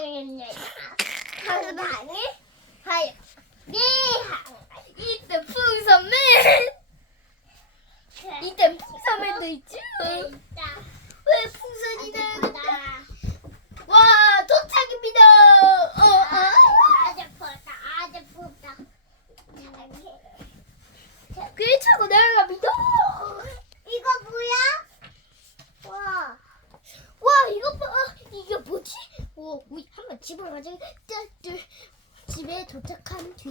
네. 어, 어. 아주 부럽다. 그래 차고 내려갑니다. 이거 뭐야? 와. 와 이거 봐. 이게 뭐지? 오, 우리 한번 집을 가지고 집에 도착한 뒤.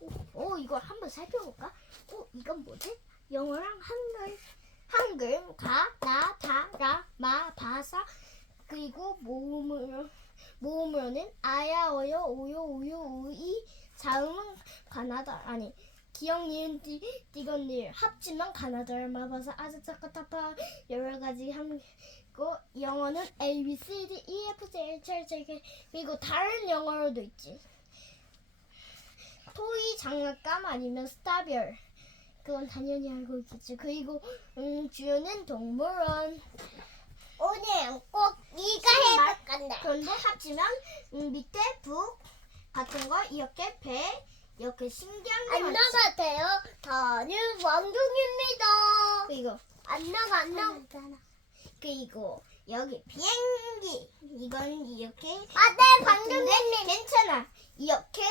오, 오, 이거 한번 살펴볼까? 오, 이건 뭐지? 영어랑 한글. 한글 가, 나, 다, 라, 마, 바사 그리고 모음으로 모음으로는 아야, 어여, 오요, 우요, 우이 자음은 가나다 아니 기억 니은 띠 띠건 니 합치면 가나다라 마바사 아자짜까타파 여러 가지 한고 영어는 A B C D E F G H I J K 그리고 다른 영어로도 있지. 토이 장난감 아니면 스타별 그건 당연히 알고 있겠지. 그리고 음, 주요는 동물원. 오늘 꼭 네가 해볼 건데. 그런데 합치면 음, 밑에 북 같은 거 이렇게 배 이렇게 신기한 게 안녕하세요. 저는 왕둥입니다. 그리고 안 나가 안 나가. 그리고 여기 비행기 이건 이렇게 아, 네, 같은데 왕둥이님. 괜찮아 이렇게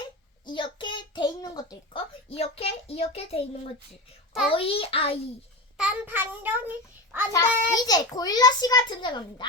이렇게 돼 있는 것도 있고 이렇게 이렇게 돼 있는 거지 자. 어이 아이 난 방정이 안자 돼. 이제 고릴라 씨가 등장합니다